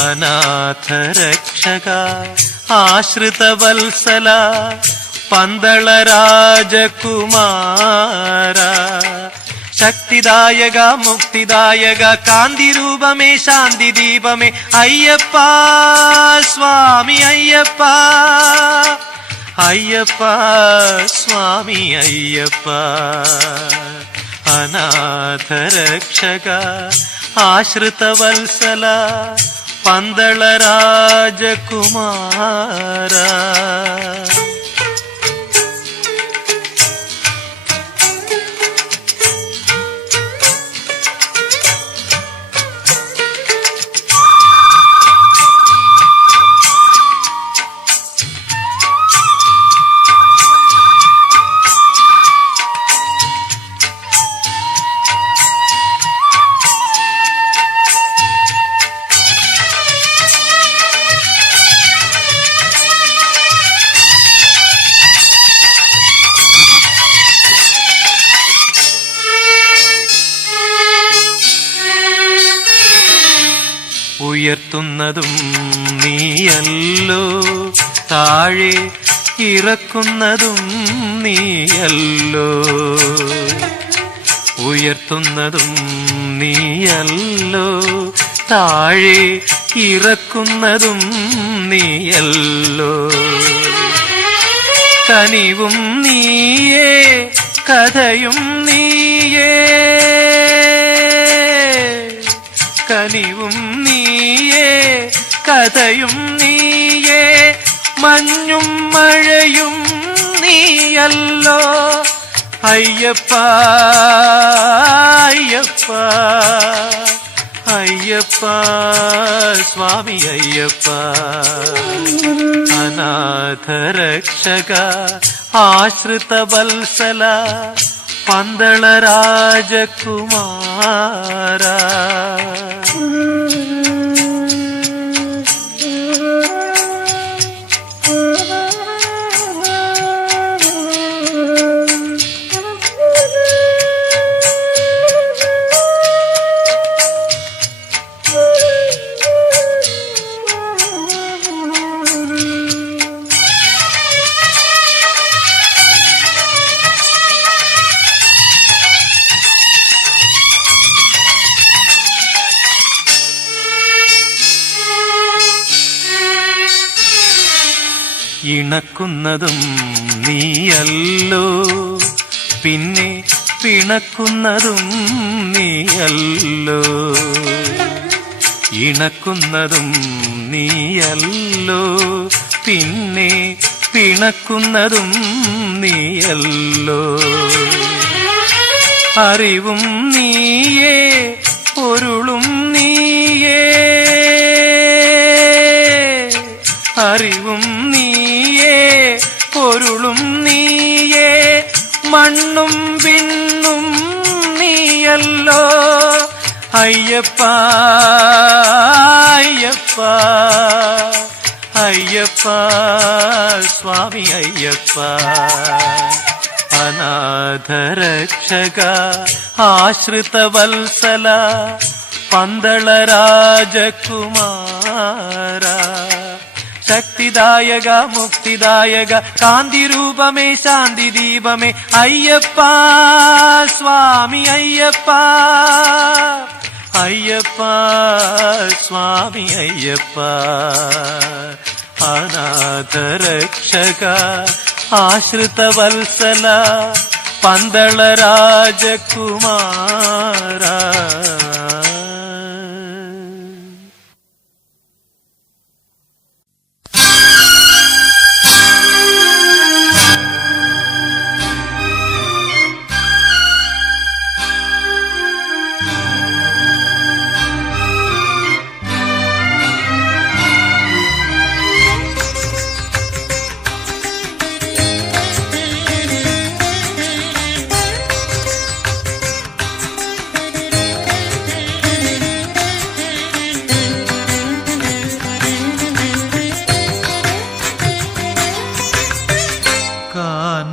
അനാഥരക്ഷക ആശ്രിതവത്സല പന്തള രാജകുമാര ശക്തിദായക മുക്തിദായക കാന്തിരൂപമേ ശാന്തി ദീപമേ അയ്യപ്പ സ്വാമി അയ്യപ്പ അയ്യപ്പ സ്വാമി അയ്യപ്പ അനാഥരക്ഷക ആശ്രിതവത്സല പന്തള രാജകുമാര ഉയർത്തുന്നതും നീയല്ലോ താഴെ ഇറക്കുന്നതും നീയല്ലോ ഉയർത്തുന്നതും നീയല്ലോ താഴെ ഇറക്കുന്നതും നീയല്ലോ കനിവും നീയേ കഥയും നീയേ കനിവും നീയേ കഥയും നീയേ മഞ്ഞും മഴയും നീയല്ലോ അയ്യപ്പ അയ്യപ്പ അയ്യപ്പ സ്വാമി അയ്യപ്പ അനാഥരക്ഷക ആശ്രിതവത്സല പന്തള രാജകുമാര ഇണക്കുന്നതും നീയല്ലോ പിന്നെ പിണക്കുന്നതും നീയല്ലോ ഇണക്കുന്നതും നീയല്ലോ പിന്നെ പിണക്കുന്നതും നീയല്ലോ അറിവും നീയേ പൊരുളും നീയേ അറിവും നീയേ പൊരുളും നീയേ മണ്ണും വിണ്ണും നീയല്ലോ അയ്യപ്പ അയ്യപ്പ അയ്യപ്പ സ്വാമി അയ്യപ്പ അനാഥരക്ഷക ആശ്രിതവത്സല പന്തള രാജകുമാര ശക്തിദായക മുക്തിദായക കാന്തിരൂപമേ ശാന്തി ദീപമേ അയ്യപ്പ സ്വാമി അയ്യപ്പ അയ്യപ്പ സ്വാമി അയ്യപ്പ അനാഥരക്ഷക ആശ്രിതവത്സല പന്തള രാജകുമാര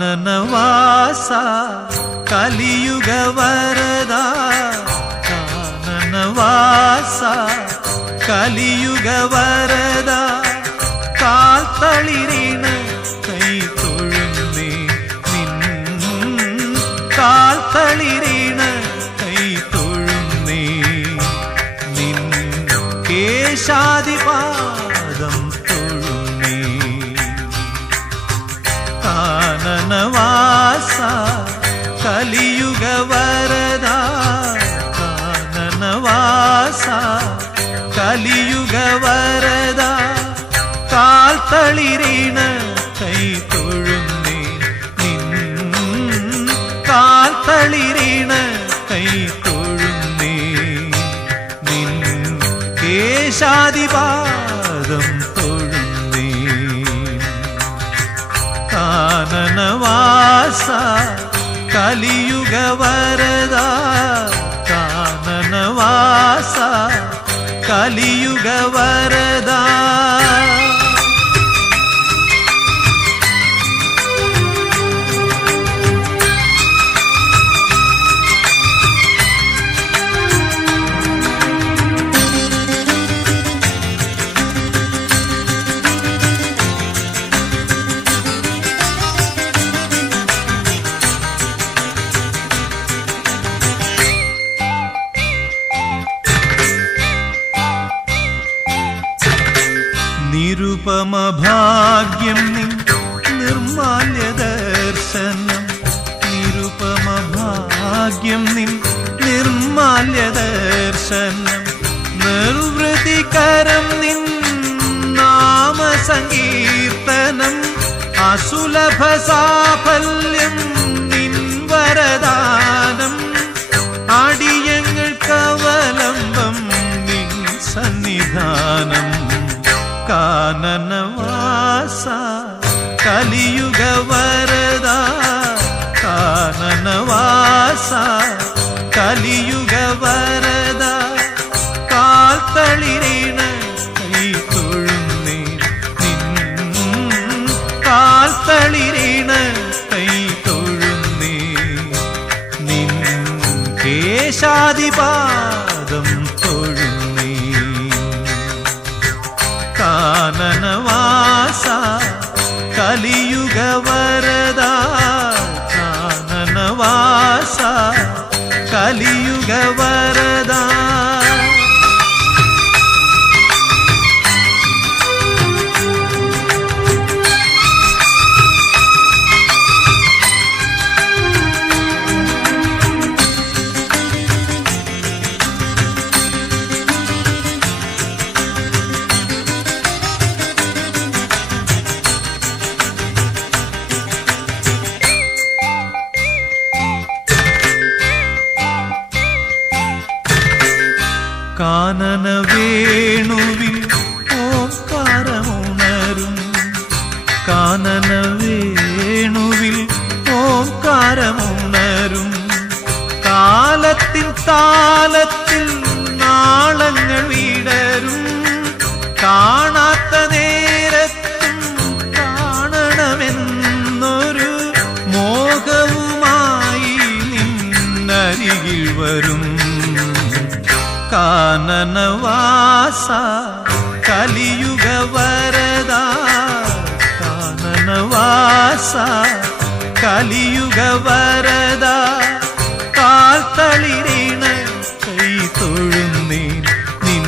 ಕಾನನವಾಸ ಕಲಿಯುಗ ವರದ ಕಾನನವಾಸ കലിയുഗ വരദ കാൽത്തളിരിണ കൈ തൊഴുന്നേ നിൻ കാൽത്തളിരിണ കൈ തൊഴുന്നേ നിൻ കേശാദിപാദം തൊഴുന്നേ കാനനവാസ കലിയുഗ വരദ കാനനവാസ കലിയുഗ വരദ കാൽത്തളിരിണ കൈ തൊഴുന്നേ നിൻ കാൽത്തളിരിണ കൈ തൊഴുന്നേ നിൻ കേശാദിപാദം തൊഴുന്നേ കാനനവാസ കലിയുഗ വരദ കാനനവാസ കലിയുഗ വരദ നിരുപമ ഭാഗ്യം നിൻ നിർമാല്യ ദർശനം നിരുപമ ഭാഗ്യം നിൻ നിർമാല്യ ദർശനം നിർവൃതികരം നിൻ നാമസങ്കീർത്തനം അസുലഭ സാഫല്യം നിൻ വരദാനം അടിയങ്ങൾക്കവലംബം നിൻ സന്നിധാനം കാനനവാസ കലിയുഗ വരദ കാനനവാസ കലിയുഗ വരദ കാൽത്തളിരിണ കൈ തൊഴുന്നേ നിൻ കാൽത്തളിരിണ കൈ തൊഴുന്നേ നിൻ കേശാദിപാദം തൊഴുന്നേ കാനനവാസ കലിയുഗ വരദ കാനനവാസ കലിയുഗ വരദ കാനന വേണുവിൽ ഓംകാരമുണരും കാനന വേണുവിൽ ഓംകാരമുണരും കാലത്തിൻ താലത്തിൽ നാളങ്ങൾ വിടരും കാണാത്ത നേരത്തും കാണണമെന്നൊരു മോഹവുമായി നിന്നരികിൽ വരും കാനനവാസ കലിയുഗ വരദ കാനനവാസ കലിയുഗ വരദ കാൽത്തളിരിണ കൈ തൊഴുന്നേ നിൻ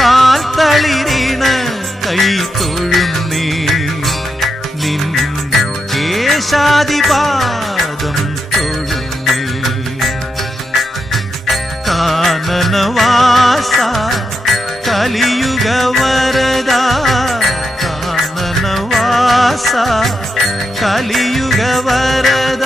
കാൽത്തളിരിണ കൈ തൊഴുന്നേ നിൻ കേശാദിപാദം തൊഴുന്നേ കാനനവാസ കലിയുഗ വരദ കാനനവാസ കലിയുഗ വരദ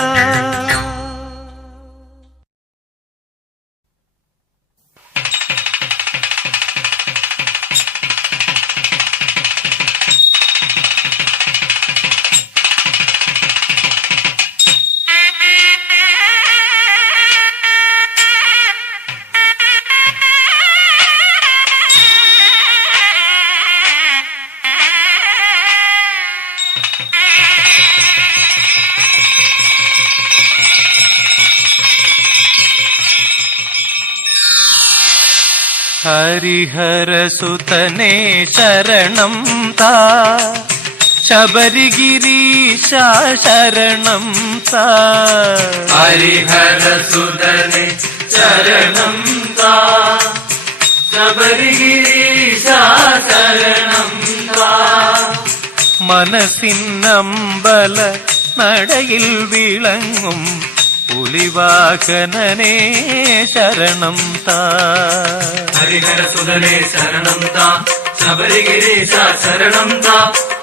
ഹരിഹരസുതനേ ശരണം താ ശബരിഗിരീശ ശരണം താ ഹരിഹരസുതനേ ശരണം താ ശബരിഗിരീശ ശരണം താ മനസ്സിന്നമ്പല നടയിൽ വിളങ്ങും പുലിവാഹനനേ ശരണം താ ഹരിഹരസുതനേ ശരണം താ ശബരിഗിരീശ ശരണം താ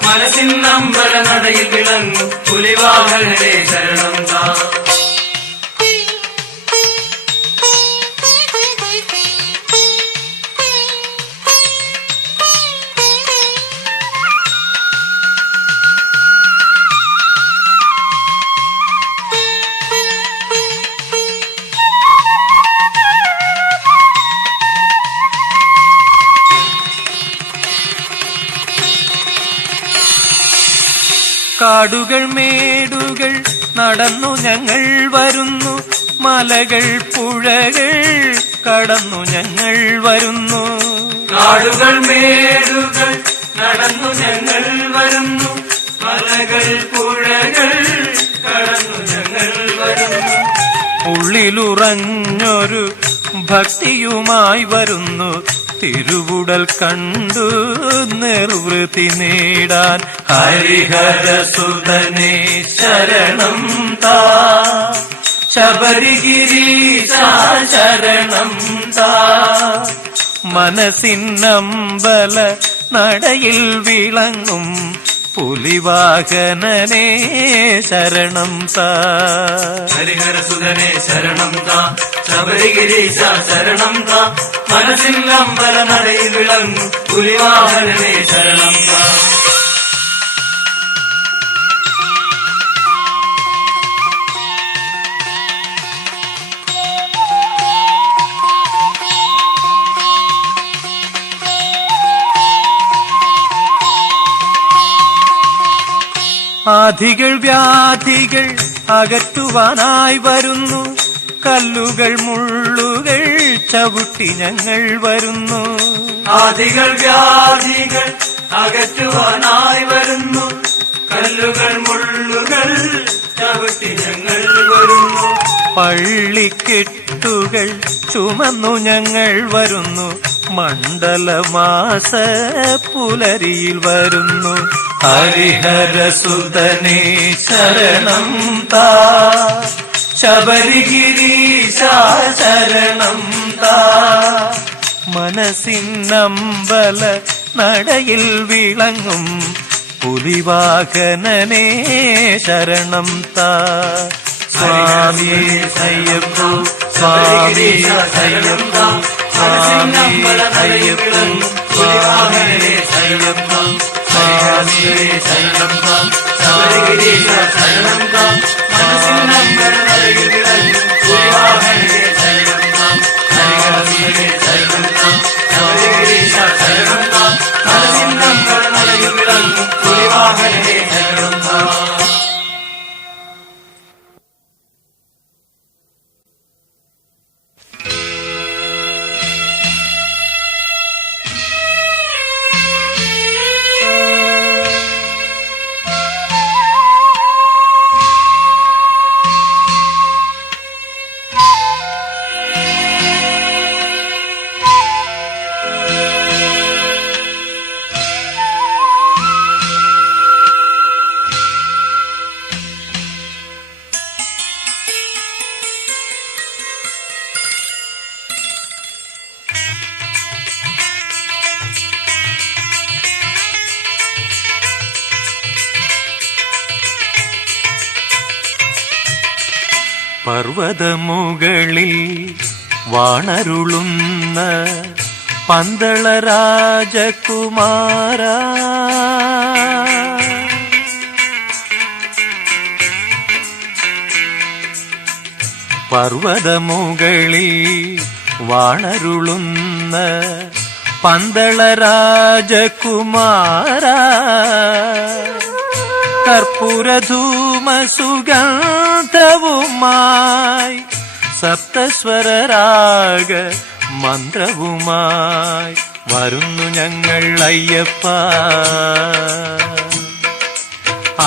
മനസ്സിന്നമ്പല നടയിൽ വിളങ്ങും പുലിവാഹനനേ ശരണം താ കാടുകൾ മേടുകൾ നടന്നു ഞങ്ങൾ വരുന്നു മലകൾ പുഴകൾ കടന്നു ഞങ്ങൾ വരുന്നു കാടുകൾ മേടുകൾ നടന്നു ഞങ്ങൾ വരുന്നു മലകൾ പുഴകൾ കടന്നു ഞങ്ങൾ വരുന്നു ഉള്ളിലുറഞ്ഞൊരു ഭക്തിയുമായി വരുന്നു തിരുവുടൽ കണ്ടു നിർവൃത്തി നേടാൻ ഹരിഹരസുതനേ ശരണം താ ശബരിഗിരീശ ശരണം താ മനസ്സിന്നമ്പല നടയിൽ വിളങ്ങും പുലിവാഹനനേ ശരണം താ ഹരിഹരസുതനേ ശരണം താ ശബരിഗിരീശ ശരണം താ മനസ്സിന്നമ്പല നടയിൽ വിളങ്ങും പുലിവാഹനനേ ശരണം താ ആധികൾ വ്യാധികൾ അകറ്റുവാനായി വരുന്നു കല്ലുകൾ മുള്ളുകൾ ചവിട്ടി ഞങ്ങൾ വരുന്നു ആദികൾ വ്യാധികൾ അകറ്റുവാനായി വരുന്നു കല്ലുകൾ മുള്ളുകൾ ചവിട്ടി ഞങ്ങൾ വരുന്നു പള്ളിക്കെട്ടുകൾ ചുമന്നു ഞങ്ങൾ വരുന്നു മണ്ഡലമാസ പുലരിയിൽ വരുന്നു ഹരിഹരസുതനേ ശരണം താ ശബരിഗിരീശ ശരണം താ മനസ്സിന്നമ്പല നടയിൽ വിളങ്ങും പുലിവാഹനനേ ശരണം താ സ്വാമി അയ്യപ്പോ സ്വാമി അയ്യപ്പോ സ്വാമി അയ്യപ്പോ സ്വാമി അയ്യപ്പോ സ്വാമി ശരണം ശബരിഗിരീശ ശരണം മനസ്സിന്നമ്പല നടയിൽ വിളങ്ങും പുലിവാഹനനേ ശരണം ഹരിഹരസുതനേ ശരണം ശബരിഗിരീശ ശരണം മനസ്സിന്നമ്പല നടയിൽ വിളങ്ങും പുലിവാഹനനേ ശരണം പർവതമുകളിൽ വാണരുളുന്ന പന്തള രാജകുമാര പർവതമുകളിൽ വാണരുളുന്ന പന്തള രാജകുമാര കർപ്പൂരധൂമസുഗന്ധവുമായി സപ്തസ്വരരാഗ മന്ത്രവുമായി വരുന്നു ഞങ്ങൾ അയ്യപ്പ.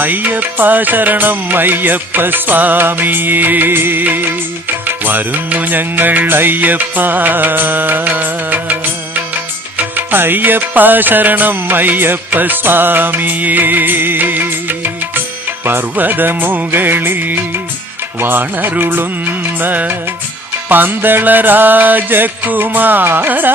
അയ്യപ്പ ശരണം അയ്യപ്പ സ്വാമിയേ, വരുന്നു ഞങ്ങൾ അയ്യപ്പ. അയ്യപ്പ ശരണം അയ്യപ്പ സ്വാമിയേ. പർവതമുകളിൽ വാണരുളുന്ന പന്തള രാജകുമാര,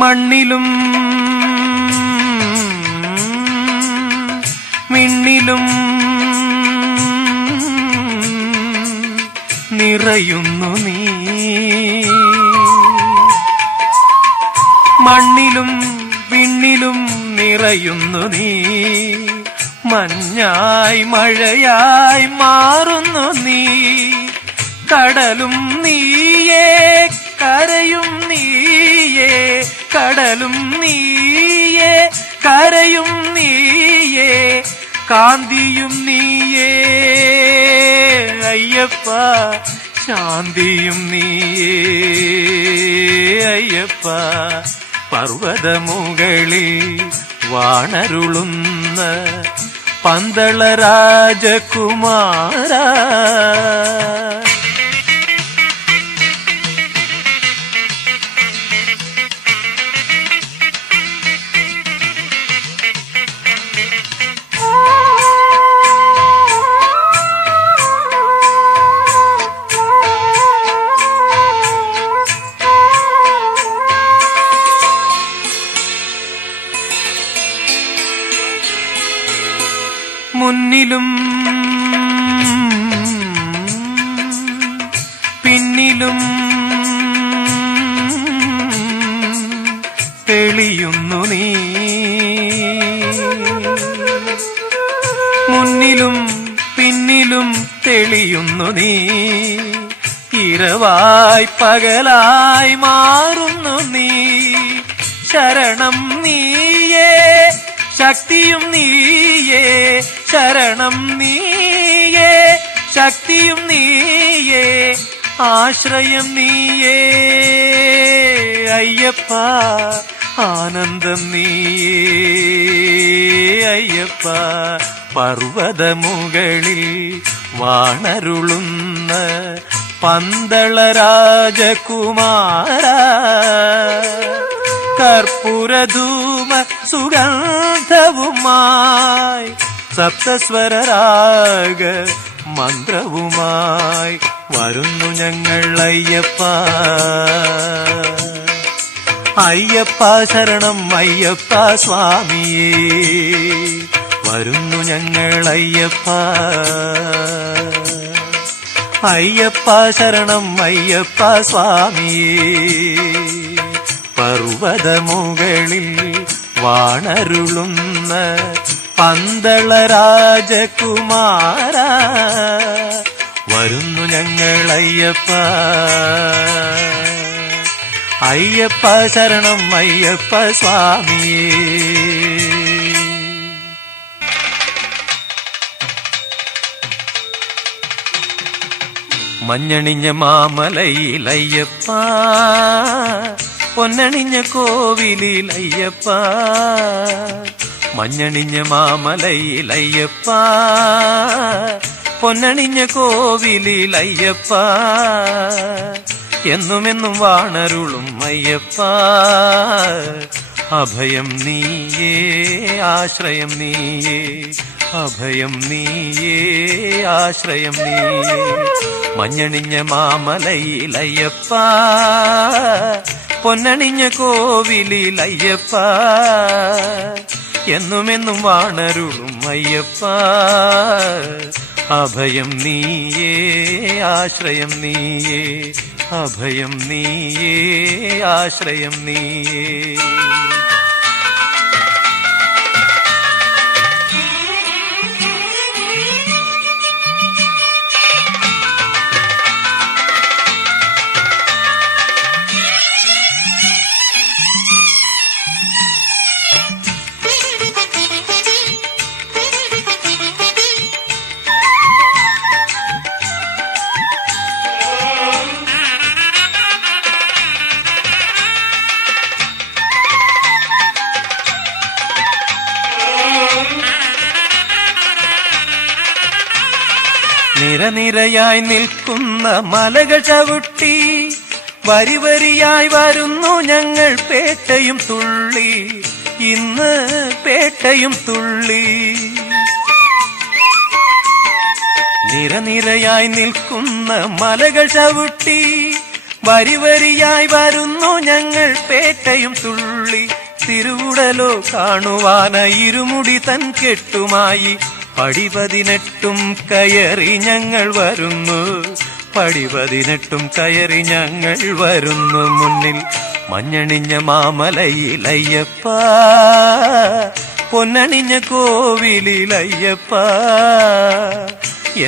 മണ്ണിലും മിന്നിലും നിറയുന്നു നീ. മണ്ണിലും വിണ്ണിലും നിറയുന്നു നീ. മഞ്ഞായി മഴയായി മാറുന്നു നീ. കടലും നീയേ കരയും നീയേ, കടലും നീയേ കരയും നീയേ, കാന്തിയും നീയേ അയ്യപ്പ, ശാന്തിയും നീയേ അയ്യപ്പ. പർവതമുകളിൽ വാണരുളുന്ന പന്തള രാജകുമാര, മുന്നിലും പിന്നിലും തെളിയുന്നു നീ. മുന്നിലും പിന്നിലും തെളിയുന്നു നീ. ഇരവായി പകലായി മാറുന്നു നീ. ശരണം നീയേ ശക്തിയും നീയേ, ശരണം നീയേ ശക്തിയും നീയേ, ആശ്രയം നീയേ അയ്യപ്പ, ആനന്ദം നീയേ അയ്യപ്പ. പർവതമുകളിൽ വാണരുളുന്ന പന്തള രാജകുമാര, കർപ്പൂരധൂമ സുഗന്ധവുമായി സപ്തസ്വരരാഗ മന്ത്രവുമായി വരുന്നു ഞങ്ങൾ അയ്യപ്പ. അയ്യപ്പ ശരണം അയ്യപ്പ സ്വാമിയേ, വരുന്നു ഞങ്ങൾ അയ്യപ്പ. അയ്യപ്പ ശരണം അയ്യപ്പ സ്വാമിയേ. പർവതമുകളിൽ വാണരുളുന്ന പന്തള രാജകുമാര, വരുന്നു ഞങ്ങൾ അയ്യപ്പ. അയ്യപ്പ ശരണം അയ്യപ്പ സ്വാമിയേ. മഞ്ഞണിഞ്ഞ മാമലയിൽ അയ്യപ്പ, പൊന്നണിഞ്ഞ കോവിലിൽ അയ്യപ്പ. മഞ്ഞണിഞ്ഞ മാമലയിൽ അയ്യപ്പ, പൊന്നണിഞ്ഞ കോവിലിൽ അയ്യപ്പ. എന്നുമെന്നും വാണരുളും അയ്യപ്പ, അഭയം നീയേ ആശ്രയം നീയേ, അഭയം നീയേ ആശ്രയം നീയേ. മഞ്ഞണിഞ്ഞ മാമലയിൽ അയ്യപ്പ, പൊന്നണിഞ്ഞ കോവിലിൽ അയ്യപ്പ. എന്നുമെന്നും വാണരുളും അയ്യപ്പ, അഭയം നീയേ ആശ്രയം നീയേ, അഭയം നീയേ ആശ്രയം നീയേ. നിരനിരയായി നിൽക്കുന്ന മലകൾ ചവിട്ടി വരി വരിയായി വരുന്നു ഞങ്ങൾ പേട്ടയും തുള്ളി, ഇന്ന് പേട്ടയും തുള്ളി. നിരനിരയായി നിൽക്കുന്ന മലകൾ ചവിട്ടി വരി വരിയായി വരുന്നു ഞങ്ങൾ പേട്ടയും തുള്ളി. തിരുവുടലോ കാണുവാനായി ഇരുമുടി തൻ കെട്ടുമായി പടി 18 കയറി ഞങ്ങൾ വരുന്നു, പടി 18 കയറി ഞങ്ങൾ വരുന്നു. മുന്നിൽ മഞ്ഞണിഞ്ഞ മാമലയിൽ അയ്യപ്പ, പൊന്നണിഞ്ഞ കോവിലിൽ അയ്യപ്പ,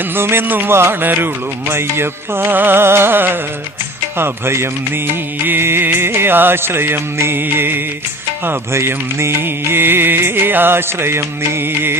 എന്നുമെന്നും വാണരുളും അയ്യപ്പ. അഭയം നീയേ ആശ്രയം നീയേ, അഭയം നീയേ ആശ്രയം നീയേ.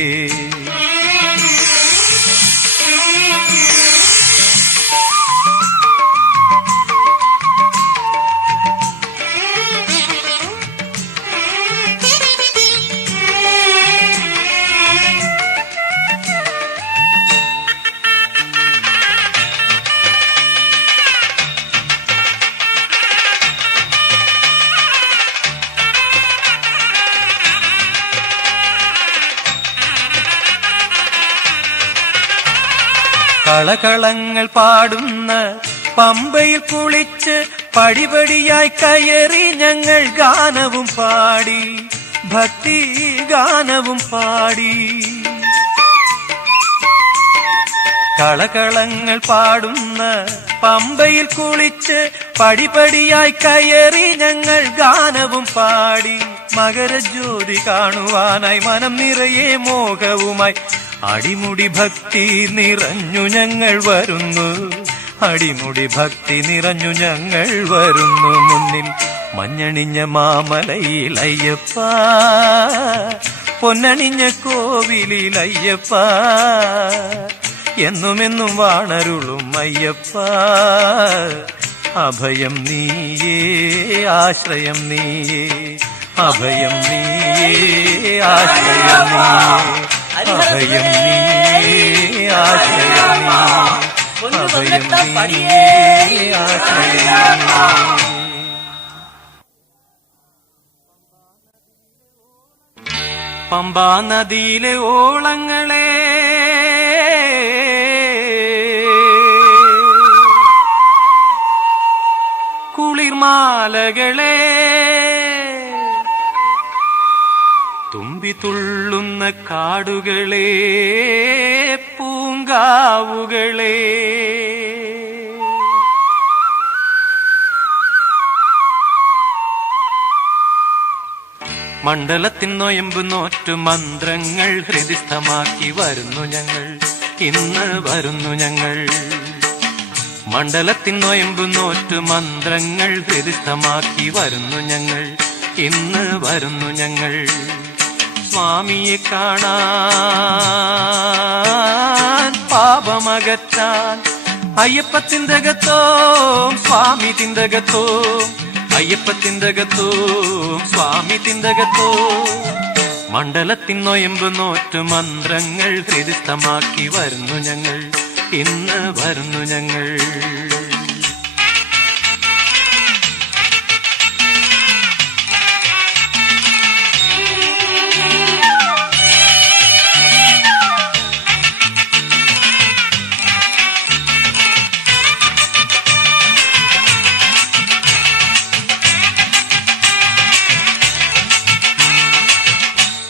കളകളങ്ങൾ പാടുന്ന പമ്പയിൽ കുളിച്ച് പടിപടിയായി കയറി ഞങ്ങൾ ഗാനവും പാടി, ഭക്തി ഗാനവും പാടി. കളകളങ്ങൾ പാടുന്ന പമ്പയിൽ കുളിച്ച് പടിപടിയായി കയറി ഞങ്ങൾ ഗാനവും പാടി. മകരജ്യോതി കാണുവാനായി മനം നിറയെ മോഹവുമായി അടിമുടി ഭക്തി നിറഞ്ഞു ഞങ്ങൾ വരുന്നു, അടിമുടി ഭക്തി നിറഞ്ഞു ഞങ്ങൾ വരുന്നു. മുന്നിൽ മഞ്ഞണിഞ്ഞ മാമലയിൽ അയ്യപ്പ, പൊന്നണിഞ്ഞ കോവിലിൽ അയ്യപ്പ, എന്നുമെന്നും വാണരുളും അയ്യപ്പ. അഭയം നീയേ ആശ്രയം നീയേ, അഭയം നീയേ ആശ്രയം നീയേ, അഭയം നീയേ ആശ്രയം നീയേ, അഭയം നീയേ ആശ്രയം നീയേ. പമ്പാ നദിയിലെ ഓളങ്ങളെ കുളിർമാലകളെ തുമ്പി തുള്ളുന്ന കാടുകളെ പൂങ്കാവുകളെ മണ്ഡലത്തിൻ നൊയമ്പ് നോറ്റു മന്ത്രങ്ങൾ ഹൃദിസ്ഥമാക്കി വരുന്നു ഞങ്ങൾ, ഇന്ന് വരുന്നു ഞങ്ങൾ. മണ്ഡലത്തിൻ നൊയമ്പ് നോറ്റു മന്ത്രങ്ങൾ ഹൃദിസ്ഥമാക്കി വരുന്നു ഞങ്ങൾ, ഇന്ന് വരുന്നു ഞങ്ങൾ. സ്വാമിയെ കാണാൻ പാപമകറ്റാൻ അയ്യപ്പ തിന്തകത്തോം സ്വാമി തിന്തകത്തോം, അയ്യപ്പ തിന്തകത്തോം സ്വാമി തിന്തകത്തോം. മണ്ഡലത്തിൻ നൊയമ്പ് നോറ്റു മന്ത്രങ്ങൾ ഹൃദിസ്ഥമാക്കി വരുന്നു ഞങ്ങൾ, ഇന്ന് വരുന്നു ഞങ്ങൾ.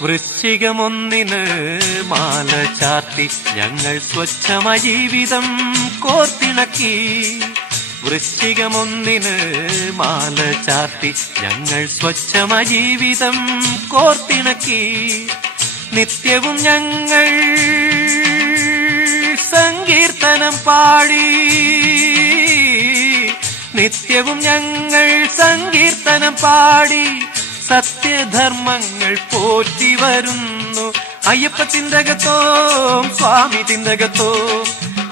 വൃശ്ചികമൊന്നിന് മാല ചാർത്തി ഞങ്ങൾ സ്വച്ഛമ ജീവിതം കോർത്തിണക്കി. വൃശ്ചികമൊന്നിന് മാല ചാർത്തി ഞങ്ങൾ സ്വച്ഛമ ജീവിതം കോർത്തിണക്കി. നിത്യവും ഞങ്ങൾ സങ്കീർത്തനം പാടി, നിത്യവും ഞങ്ങൾ സങ്കീർത്തനം പാടി സത്യധർമ്മങ്ങൾ പോറ്റി വരുന്നു. അയ്യപ്പ തിന്തകത്തോം സ്വാമി തിന്തകത്തോം,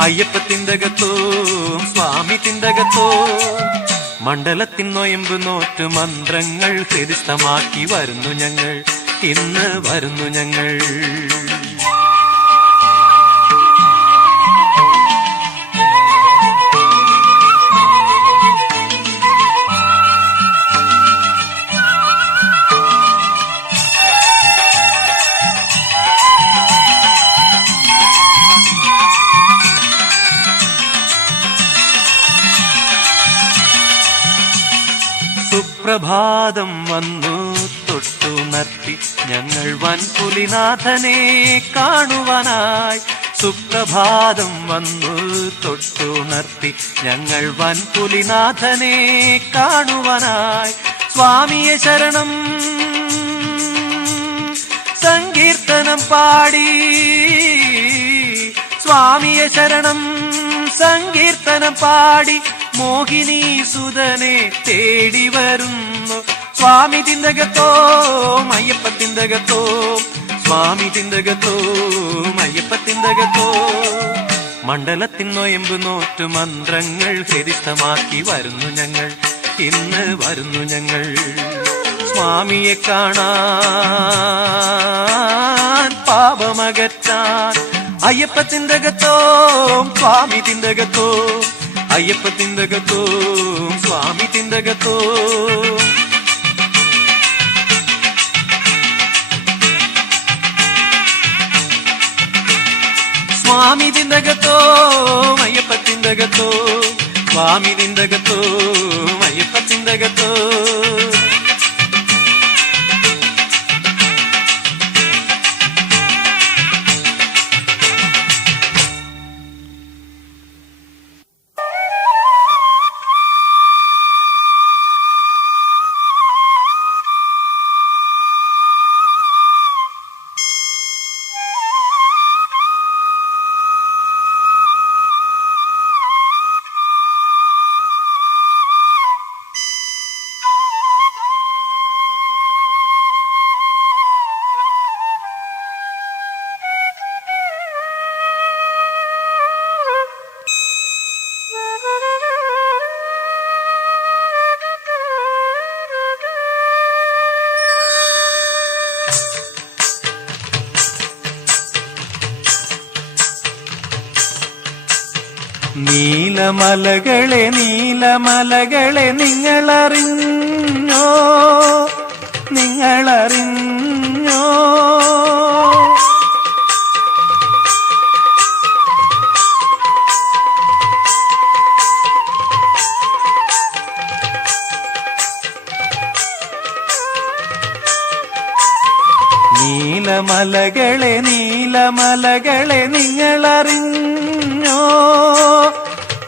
അയ്യപ്പ തിന്തകത്തോം സ്വാമി തിന്തകത്തോം. മണ്ഡലത്തിൻ നൊയമ്പ് നോറ്റു മന്ത്രങ്ങൾ ഹൃദിസ്ഥമാക്കി വരുന്നു ഞങ്ങൾ, ഇന്ന് വരുന്നു ഞങ്ങൾ. സുപ്രഭാതം വന്നു തൊട്ടുണർത്തി ഞങ്ങൾ വൻപുലിനാഥനെ കാണുവാനായി. സുപ്രഭാതം വന്നു തൊട്ടുണർത്തി ഞങ്ങൾ വൻപുലിനാഥനെ കാണുവാനായി. സ്വാമിയെ ശരണം സങ്കീർത്തനം പാടി, സ്വാമിയെ ശരണം സങ്കീർത്തനം പാടി മോഹിനി സുതനെ തേടി വരുന്നു. സ്വാമി തിന്തകത്തോ അയ്യപ്പ തിന്തകത്തോ, സ്വാമി തിന്തകത്തോ അയ്യപ്പ തിന്തകത്തോ. മണ്ഡലത്തിൻ നൊയമ്പ് നോറ്റു മന്ത്രങ്ങൾ ഹൃദിസ്ഥമാക്കി വരുന്നു ഞങ്ങൾ, ഇന്ന് വരുന്നു ഞങ്ങൾ. സ്വാമിയെ കാണാൻ പാപമകറ്റാൻ അയ്യപ്പ തിന്തകത്തോ സ്വാമി തിന്തകത്തോ, അയ്യപ്പ തിന്തകത്തോ സ്വാമി തിന്തകത്തോ. സ്വാമി തിന്തകത്തോ അയ്യപ്പ തിന്തകത്തോ, സ്വാമി തിന്തകത്തോ അയ്യപ്പ തിന്തകത്തോ. നീലമലകളെ നീലമലകളെ നിങ്ങളറിഞ്ഞോ, നിങ്ങളറിഞ്ഞോ. നീലമലകളെ നീലമലകളെ നിങ്ങളറിഞ്ഞോ,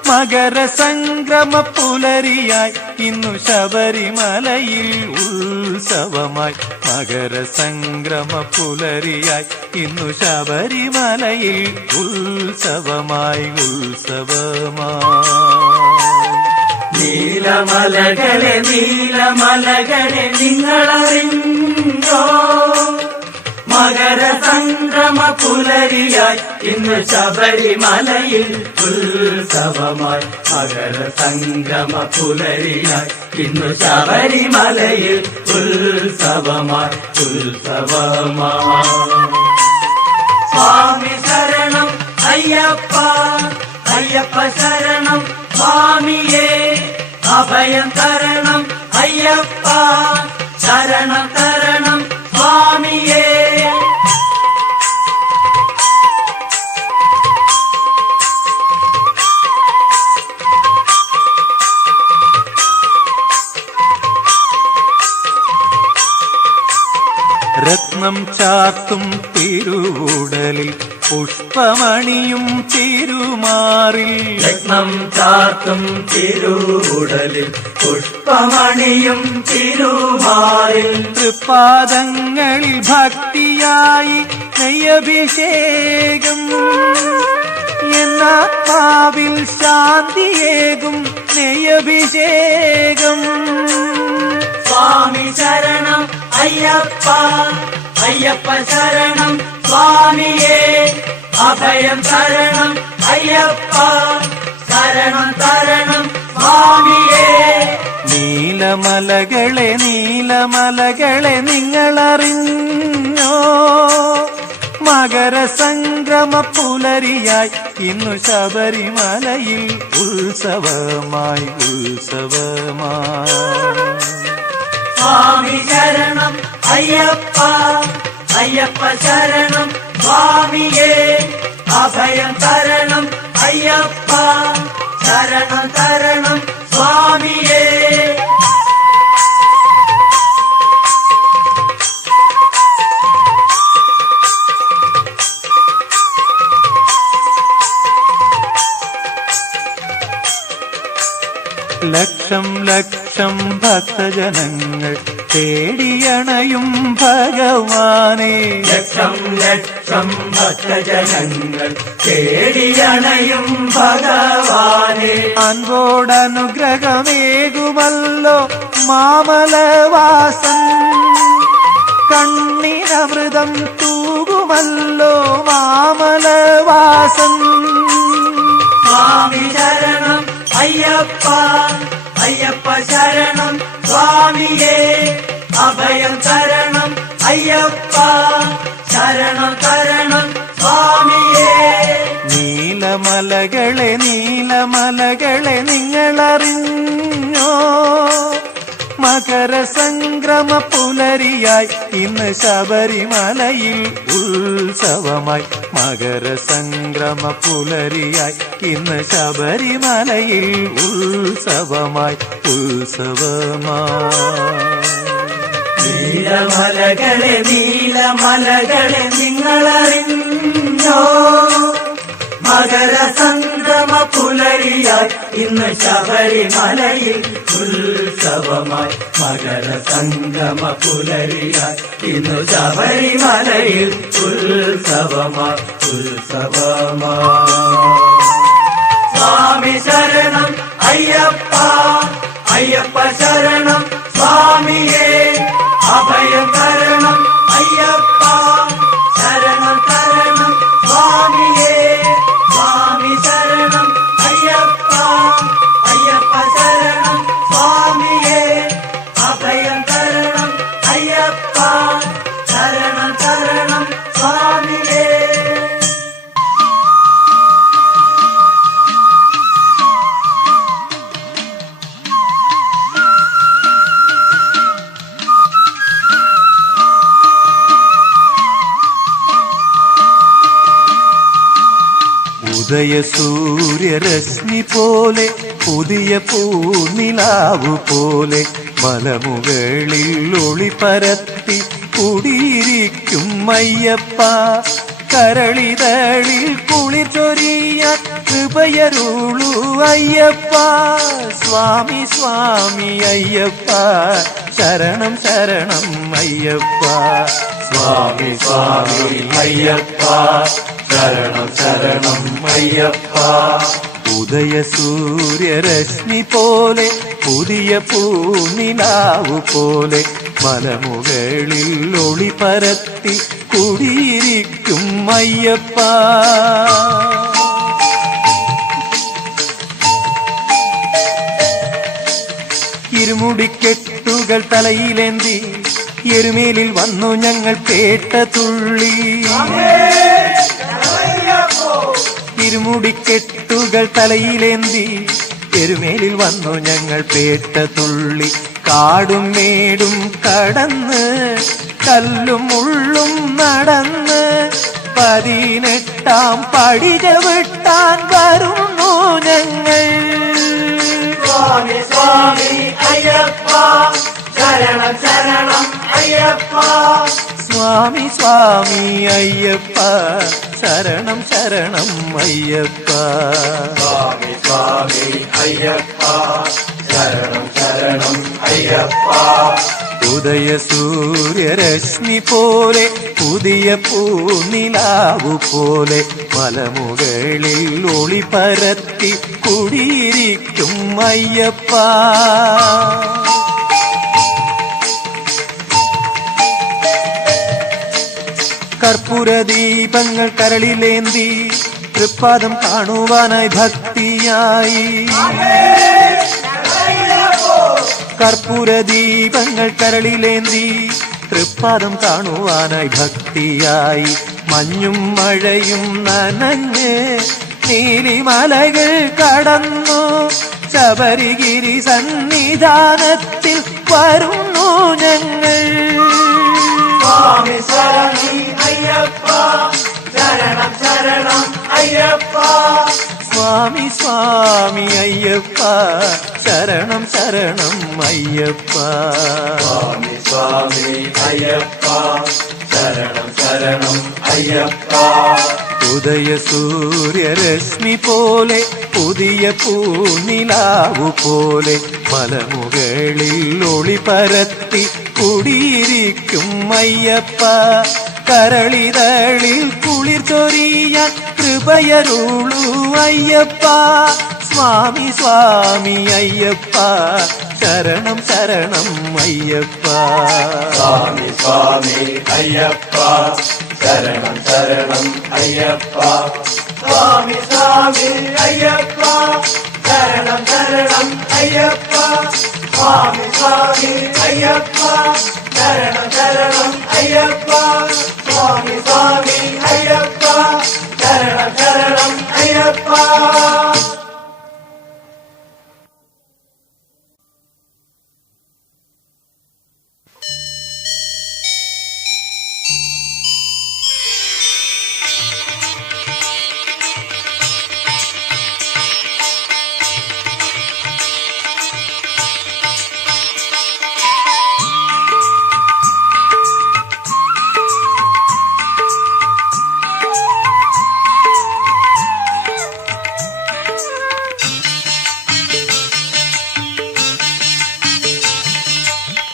മകരസംക്രമ പുലരിയായി ഇന്നു ശബരിമലയിൽ ഉത്സവമായി. മകരസംക്രമ പുലരിയായി ഇന്നു ശബരിമലയിൽ ഉത്സവമായി, ഉത്സവമായി. നീലമലകളെ നീലമലകളെ നിങ്ങളറിഞ്ഞോ, മകരസംക്രമ പുലരിയായി ഇന്ന് ശബരിമലയിൽ ഉത്സവമായി. മകരസംക്രമ പുലരിയായി ഇന്ന് ശബരിമലയിൽ ഉത്സവമായി, ഉത്സവമായി. സ്വാമി ശരണം അയ്യപ്പ, അയ്യപ്പ ശരണം സ്വാമിയേ. അഭയം തരണം അയ്യപ്പ, ശരണം തരണം സ്വാമിയേ. രത്നം ചാർത്തും തിരുവുടലിൽ പുഷ്പമണിയും തിരുമാറിൽ, രത്നം ചാർത്തും തിരുവുടലിൽ പുഷ്പമണിയും തിരുമാറിൽ. തൃപ്പാദങ്ങളിൽ ഭക്തിയായി നെയ്യഭിഷേകം, എന്നാത്മാവിൽ ശാന്തിയേകും നെയ്യഭിഷേകം. സ്വാമി ശരണം അയ്യപ്പ, അയ്യപ്പ ശരണം സ്വാമിയേ. അഭയം തരണം അയ്യപ്പ, ശരണം തരണം സ്വാമിയേ. നീലമലകളെ നീലമലകളെ നിങ്ങളറിഞ്ഞോ, മകരസംക്രമ പുലരിയായി ഇന്നു ശബരിമലയിൽ ഉത്സവമായി, ഉത്സവമായി. സ്വാമി ശരണം അയ്യപ്പ, അയ്യപ്പ ശരണം സ്വാമിയേ. അഭയം തരണം അയ്യപ്പ, ശരണം തരണം സ്വാമിയേ. ലക്ഷം ലക്ഷം ഭക്തജനങ്ങൾ തേടിയണയും ഭഗവാനെ. ലക്ഷം ലക്ഷം ഭക്തജനങ്ങൾ തേടിയണയും ഭഗവാനെ. അൻപോടനുഗ്രഹമേകുമല്ലോ മാമലവാസൻ, കണ്ണിനമൃതം തൂകുമല്ലോ മാമലവാസൻ. സ്വാമി ശരണം അയ്യപ്പ, അയ്യപ്പ ശരണം സ്വാമിയേ. അഭയം തരണം അയ്യപ്പ, ശരണം തരണം സ്വാമിയേ. നീലമലകളെ നീലമലകളെ നിങ്ങളറിഞ്ഞോ, മകരസംക്രമ പുലരിയായി ഇന്ന് ശബരിമലയിൽ ഉത്സവമായി. മകരസംക്രമ പുലരിയായി ഇന്ന് ശബരിമലയിൽ ഉത്സവമായി ഉത്സവമായി. നീലമലകളെ നീലമലകളെ നിങ്ങളറിഞ്ഞോ, മകരസംക്രമ പുലരിയായി ഇന്ന് ശബരിമലയിൽ ഉത്സവമായി. മകരസംക്രമ പുലരിയായി ഇന്ന് ശബരിമലയിൽ ഉത്സവമായി ഉത്സവമായി. സ്വാമി ശരണം അയ്യപ്പ, അയ്യപ്പ ശരണം സ്വാമിയേ. അഭയം തരണം അയ്യപ്പ, ശരണം തരണം സ്വാമിയേ. സ്വാമി ശരണം അയ്യപ്പ, അയ്യപ്പ ശരണം സ്വാമിയേ. അഭയം തരണം അയ്യപ്പ, ശരണം തരണം സ്വാമിയേ. ഉദയസൂര്യരശ്മി പോലെ പുതിയ പൂനിലാവു പോലെ മലമുകളിൽ ഒളി പരത്തി കുടിയിരിക്കും അയ്യപ്പ. കരളിതളിൽ കുളിർ ചൊരിയാൻ കൃപയരുളു അയ്യപ്പ. സ്വാമി സ്വാമി അയ്യപ്പ, ശരണം ശരണം അയ്യപ്പ. സ്വാമി സ്വാമി അയ്യപ്പ, ശരണം ശരണം അയ്യപ്പ. ഉദയസൂര്യരശ്മി പോലെ പുതിയ പൂനിലാവു പോലെ മലമുകളിൽ ഒളി പരത്തി കുടിയിരിക്കും അയ്യപ്പ. ഇരുമുടിക്കെട്ടുകൾ തലയിലേന്തി എരുമേലിൽ വന്നു ഞങ്ങൾ പേട്ട തുള്ളി. ഇരുമുടിക്കെട്ടുകൾ തലയിലേന്തി എരുമേലിൽ വന്നു ഞങ്ങൾ പേട്ട തുള്ളി. കാടും മേടും കടന്ന് കല്ലും മുള്ളും നടന്ന് 18 പടി ചവിട്ടാൻ വരുന്നു ഞങ്ങൾ. സ്വാമി സ്വാമി അയ്യപ്പ, ശരണം ശരണം അയ്യപ്പ. സ്വാമി സ്വാമി അയ്യപ്പ, ശരണം ശരണം അയ്യപ്പ. സ്വാമി സ്വാമി അയ്യപ്പ, ശരണം ശരണം അയ്യപ്പ. ഉദയസൂര്യരശ്മി പോലെ പുതിയ പൂനിലാവു പോലെ മലമുകളിൽ ഒളി പരത്തി കുടിയിരിക്കും അയ്യപ്പ. കർപ്പൂരദീപങ്ങൾ കരളിലേന്തി തൃപ്പാദം കാണുവാനായി ഭക്തിയായി. കർപ്പൂരദീപങ്ങൾ കരളിലേന്തി തൃപ്പാദം കാണുവാനായി ഭക്തിയായി. മഞ്ഞും മഴയും നനഞ്ഞ് നീലിമലകൾ കടന്നു ശബരിഗിരി സന്നിധാനത്തിൽ വരുന്നു ഞങ്ങൾ. സ്വാമി ശരണി അയ്യപ്പ, ശരണം ശരണം അയ്യപ്പ. സ്വാമി സ്വാമി അയ്യപ്പ, ശരണം ശരണം അയ്യപ്പ. സ്വാമി സ്വാമി അയ്യപ്പ, ശരണം ശരണം അയ്യപ്പ. ഉദയസൂര്യരശ്മി പോലെ പുതിയ പൂനിലാവു പോലെ മലമുകളിൽ ഒളി പരത്തി കുടിയിരിക്കും അയ്യപ്പ. കരളിതളിൽ കുളിർ ചൊരിയാൻ കൃപയരുളൂ അയ്യപ്പ. സ്വാമി സ്വാമി അയ്യപ്പ, ശരണം ശരണം അയ്യപ്പ. സ്വാമി സ്വാമി അയ്യപ്പ, ശരണം ശരണം അയ്യപ്പ. സ്വാമി സ്വാമി അയ്യപ്പ, ശരണം ശരണം അയ്യപ്പ. സ്വാമി സ്വാമി അയ്യപ്പ, ശരണം ശരണം അയ്യപ്പ. സ്വാമി സ്വാമി അയ്യപ്പ, ശരണം ശരണം അയ്യപ്പ.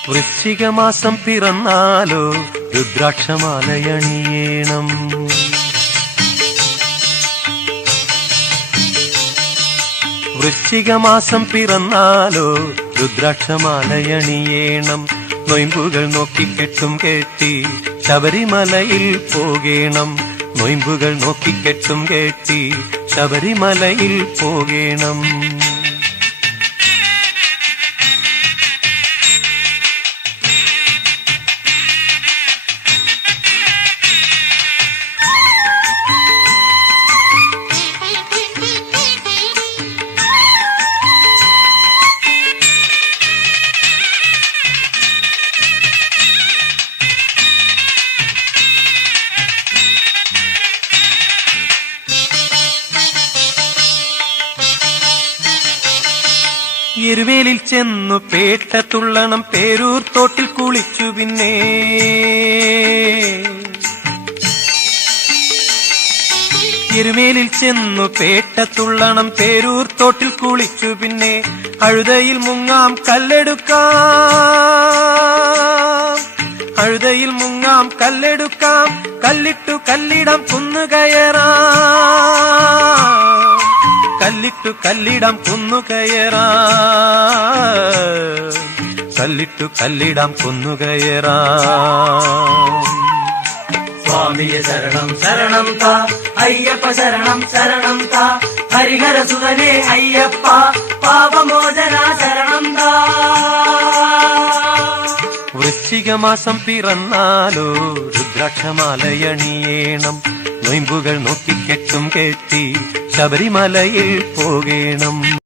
വൃശ്ചികമാസം പിറന്നാലോ രുദ്രാക്ഷമാലയണിയേണം. വൃശ്ചികമാസം പിറന്നാലോ രുദ്രാക്ഷമാലയണിയേണം. നൊയമ്പുകൾ നോക്കിക്കെട്ടും കെട്ടി ശബരിമലയിൽ പോകേണം. നൊയമ്പുകൾ നോക്കിക്കെട്ടും കെട്ടി ശബരിമലയിൽ പോകേണം. എരുവേലിൽ ചെന്നു പേട്ട തുള്ളണം, പേരൂർ തോട്ടിൽ കുളിച്ചു പിന്നെ. എരുമേലിൽ ചെന്നു പേട്ട തുള്ളണം, പേരൂർ തോട്ടിൽ കുളിച്ചു പിന്നെ. അഴുതയിൽ മുങ്ങാം കല്ലെടുക്കാം, അഴുതയിൽ മുങ്ങാം കല്ലെടുക്കാം. കല്ലിട്ടു കല്ലിടാം കുന്നുകയറാം, കല്ലിട്ടു കല്ലിടാം കുന്നുകയറാം. കല്ലിട്ടു കല്ലിടാം കുന്നുകയറാം. സ്വാമിയെ ശരണം ശരണം താ അയ്യപ്പ, ശരണം ശരണം താ ഹരിഹര സുതനേ അയ്യപ്പ. പാപമോചന ശരണം താ. വൃശ്ചികമാസം പിറന്നാലോ രുദ്രാക്ഷമാലയണിയേണം. നൊയമ്പുകൾ നോക്കിക്കെട്ടും കെട്ടി ശബരിമലയിൽ പോകേണം.